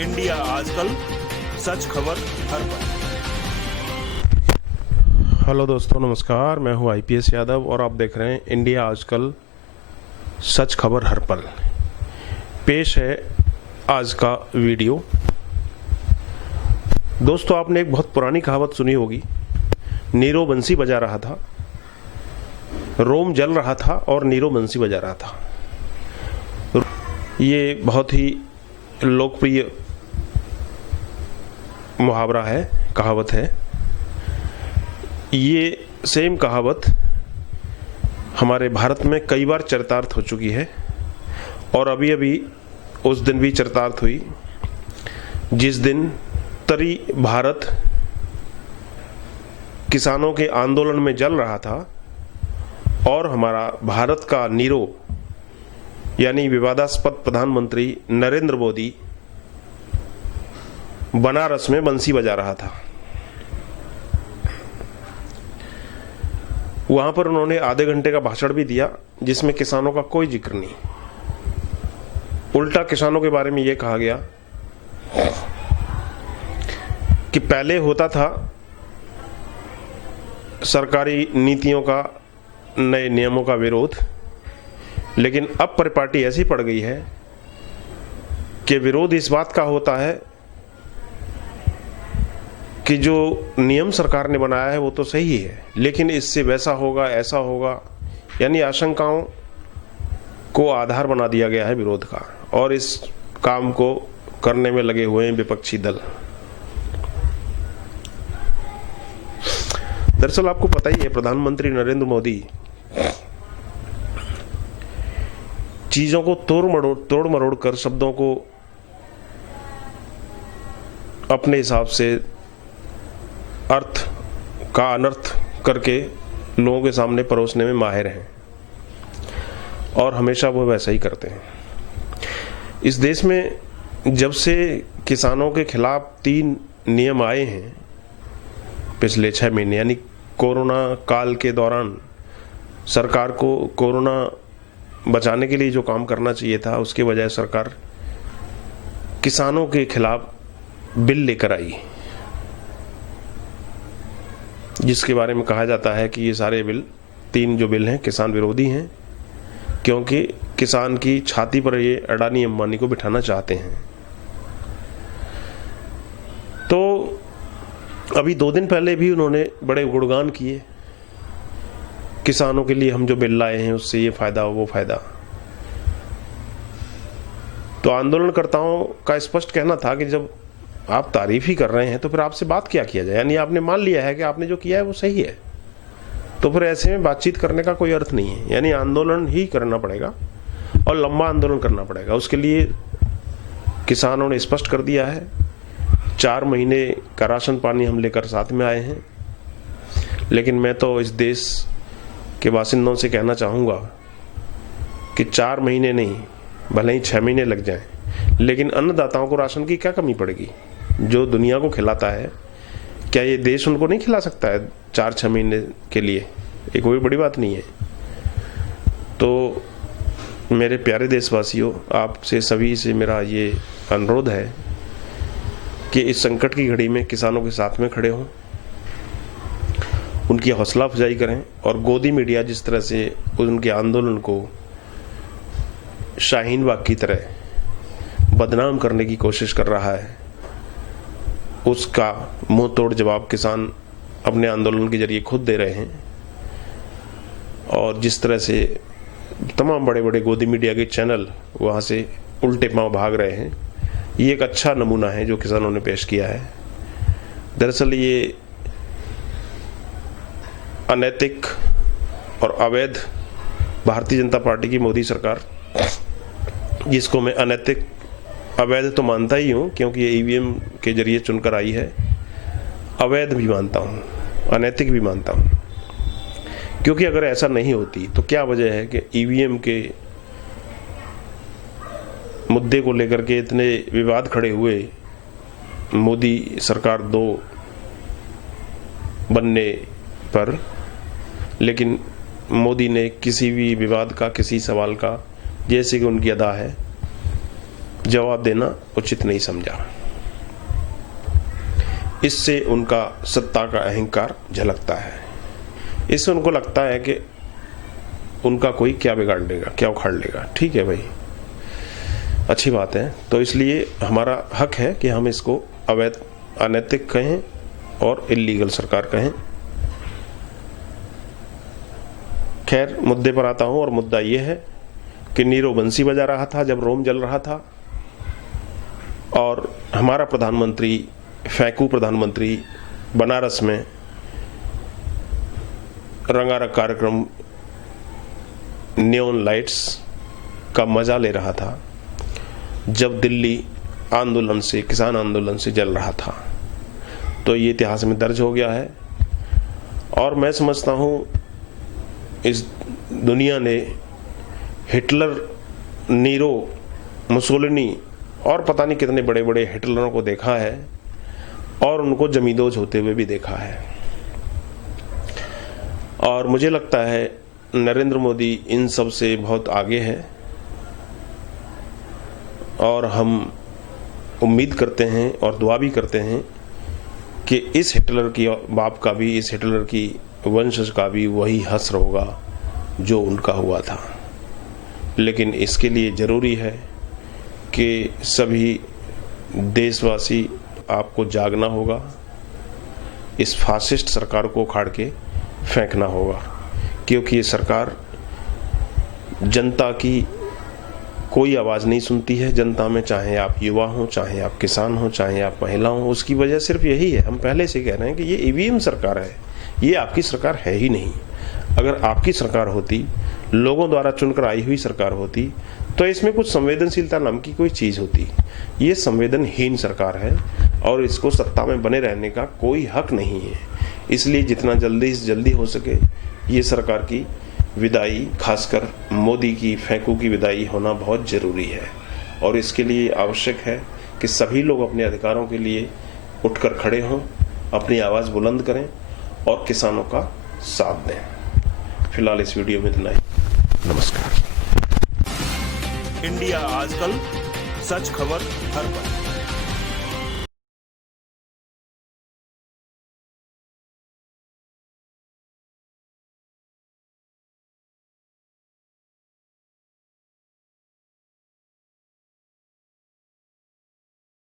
India आजकल, सच खबर हर पल। हेलो दोस्तों, नमस्कार। मैं हूं आईपीएस यादव और आप देख रहे हैं इंडिया आजकल, सच खबर हर पल। पेश है आज का वीडियो। दोस्तों, आपने एक बहुत पुरानी कहावत सुनी होगी, नीरो बंसी बजा रहा था, रोम जल रहा था और नीरो बंसी बजा रहा था। ये बहुत ही लोकप्रिय मुहावरा है, कहावत है। ये सेम कहावत हमारे भारत में कई बार चरितार्थ हो चुकी है और अभी अभी उस दिन भी चरितार्थ हुई जिस दिन तरी भारत किसानों के आंदोलन में जल रहा था और हमारा भारत का नीरो यानी विवादास्पद प्रधानमंत्री नरेंद्र मोदी बनारस में बंसी बजा रहा था। वहां पर उन्होंने आधे घंटे का भाषण भी दिया जिसमें किसानों का कोई जिक्र नहीं। उल्टा किसानों के बारे में यह कहा गया कि पहले होता था सरकारी नीतियों का, नए नियमों का विरोध, लेकिन अब परिपाटी ऐसी पड़ गई है कि विरोध इस बात का होता है कि जो नियम सरकार ने बनाया है वो तो सही है, लेकिन इससे वैसा होगा, ऐसा होगा, यानी आशंकाओं को आधार बना दिया गया है विरोध का, और इस काम को करने में लगे हुए हैं विपक्षी दल। दरअसल आपको पता ही है, प्रधानमंत्री नरेंद्र मोदी चीजों को तोड़ मरोड़ कर, शब्दों को अपने हिसाब से अर्थ का अनर्थ करके लोगों के सामने परोसने में माहिर हैं और हमेशा वो वैसा ही करते हैं। इस देश में जब से किसानों के खिलाफ 3 नियम आए हैं पिछले 6 महीने, यानी कोरोना काल के दौरान सरकार को कोरोना बचाने के लिए जो काम करना चाहिए था उसके बजाय सरकार किसानों के खिलाफ बिल लेकर आई, जिसके बारे में कहा जाता है कि ये सारे बिल, 3 जो बिल हैं, किसान विरोधी हैं, क्योंकि किसान की छाती पर ये अडानी अंबानी को बिठाना चाहते हैं। तो अभी 2 दिन पहले भी उन्होंने बड़े गुणगान किए, किसानों के लिए हम जो बिल लाए हैं उससे ये फायदा वो फायदा। तो आंदोलनकर्ताओं का स्पष्ट कहना था कि जब आप तारीफ ही कर रहे हैं तो फिर आपसे बात क्या किया जाए, यानी आपने मान लिया है कि आपने जो किया है वो सही है, तो फिर ऐसे में बातचीत करने का कोई अर्थ नहीं है। यानी आंदोलन ही करना पड़ेगा और लंबा आंदोलन करना पड़ेगा। उसके लिए किसानों ने स्पष्ट कर दिया है, 4 महीने का राशन पानी हम लेकर साथ में आए हैं। लेकिन मैं तो इस देश के बासिंदों से कहना चाहूँगा कि 4 महीने नहीं, भले ही 6 महीने लग जाएं, लेकिन अन्नदाताओं को राशन की क्या कमी पड़ेगी? जो दुनिया को खिलाता है, क्या ये देश उनको नहीं खिला सकता है 4-6 महीने के लिए? ये कोई बड़ी बात नहीं है। तो मेरे प्यारे देशवासियों, आपसे सभी से मेरा ये अनुरोध है कि इस संकट की घड़ी में किसानों के साथ में खड़े हों, उनकी हौसला अफजाई करें, और गोदी मीडिया जिस तरह से उनके आंदोलन को शाहीन बाग की तरह बदनाम करने की कोशिश कर रहा है, उसका मुंह तोड़ जवाब किसान अपने आंदोलन के जरिए खुद दे रहे हैं। और जिस तरह से तमाम बड़े बड़े गोदी मीडिया के चैनल वहाँ से उल्टे पांव भाग रहे हैं, ये एक अच्छा नमूना है जो किसानों ने पेश किया है। दरअसल ये अनैतिक और अवैध भारतीय जनता पार्टी की मोदी सरकार, जिसको मैं अनैतिक अवैध तो मानता ही हूँ क्योंकि ये ईवीएम के जरिए चुनकर आई है, अवैध भी मानता हूँ, अनैतिक भी मानता हूँ। क्योंकि अगर ऐसा नहीं होती तो क्या वजह है कि ईवीएम के मुद्दे को लेकर के इतने विवाद खड़े हुए, मोदी सरकार 2 बनने पर, लेकिन मोदी ने किसी भी विवाद का, किसी सवाल का, जैसे कि उनकी अदा है, जवाब देना उचित नहीं समझा। इससे उनका सत्ता का अहंकार झलकता है। इससे उनको लगता है कि उनका कोई क्या बिगाड़ लेगा, क्या उखाड़ लेगा। ठीक है भाई, अच्छी बात है। तो इसलिए हमारा हक है कि हम इसको अवैध, अनैतिक कहें और इल्लीगल सरकार कहें। खैर, मुद्दे पर आता हूं, और मुद्दा यह है कि नीरो बंसी बजा रहा था जब रोम जल रहा था, और हमारा प्रधानमंत्री, फैकू प्रधानमंत्री, बनारस में रंगारंग कार्यक्रम नियॉन लाइट्स का मजा ले रहा था जब दिल्ली आंदोलन से, किसान आंदोलन से जल रहा था। तो ये इतिहास में दर्ज हो गया है। और मैं समझता हूँ इस दुनिया ने हिटलर, नीरो, मुसोलिनी और पता नहीं कितने बड़े बड़े हिटलरों को देखा है, और उनको जमींदोज होते हुए भी देखा है। और मुझे लगता है नरेंद्र मोदी इन सब से बहुत आगे है, और हम उम्मीद करते हैं और दुआ भी करते हैं कि इस हिटलर की बाप का भी, इस हिटलर की वंशज का भी वही हश्र होगा जो उनका हुआ था। लेकिन इसके लिए ज़रूरी है कि सभी देशवासी, आपको जागना होगा, इस फासिस्ट सरकार को उखाड़ के फेंकना होगा, क्योंकि ये सरकार जनता की कोई आवाज़ नहीं सुनती है। जनता में, चाहे आप युवा हो, चाहे आप किसान हो, चाहे आप महिला हो, उसकी वजह सिर्फ यही है। हम पहले से कह रहे हैं कि ये ईवीएम सरकार है, ये आपकी सरकार है ही नहीं। अगर आपकी सरकार होती, लोगों द्वारा चुनकर आई हुई सरकार होती, तो इसमें कुछ संवेदनशीलता नाम की कोई चीज़ होती। ये संवेदनहीन सरकार है और इसको सत्ता में बने रहने का कोई हक नहीं है। इसलिए जितना जल्दी से जल्दी हो सके ये सरकार की विदाई, खासकर मोदी की, फैकू की विदाई होना बहुत ज़रूरी है। और इसके लिए आवश्यक है कि सभी लोग अपने अधिकारों के लिए उठकर खड़े हों, अपनी आवाज़ बुलंद करें और किसानों का साथ दें। फिलहाल इस वीडियो में इतना ही। नमस्कार। इंडिया आजकल, सच खबर हर पल।